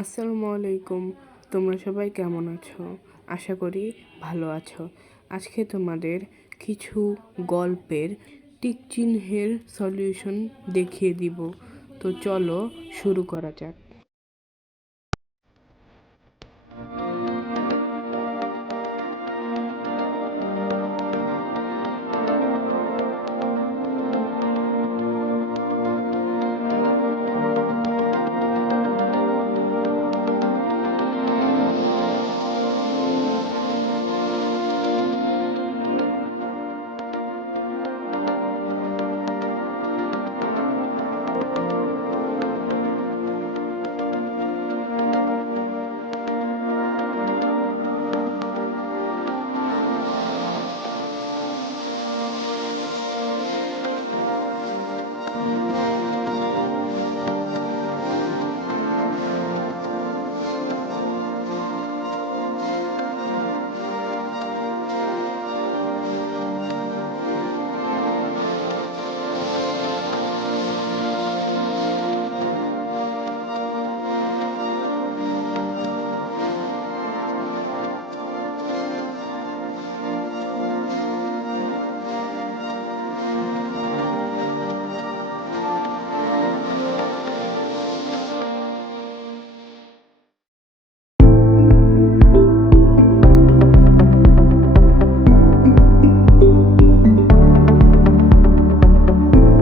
আসসালামু আলাইকুম। তোমরা সবাই কেমন আছো? আশা করি ভালো আছো। আজকে তোমাদের কিছু গল্পের টিক চিহ্নের সলিউশন দেখিয়ে দিব। তো চলো শুরু করা যাক।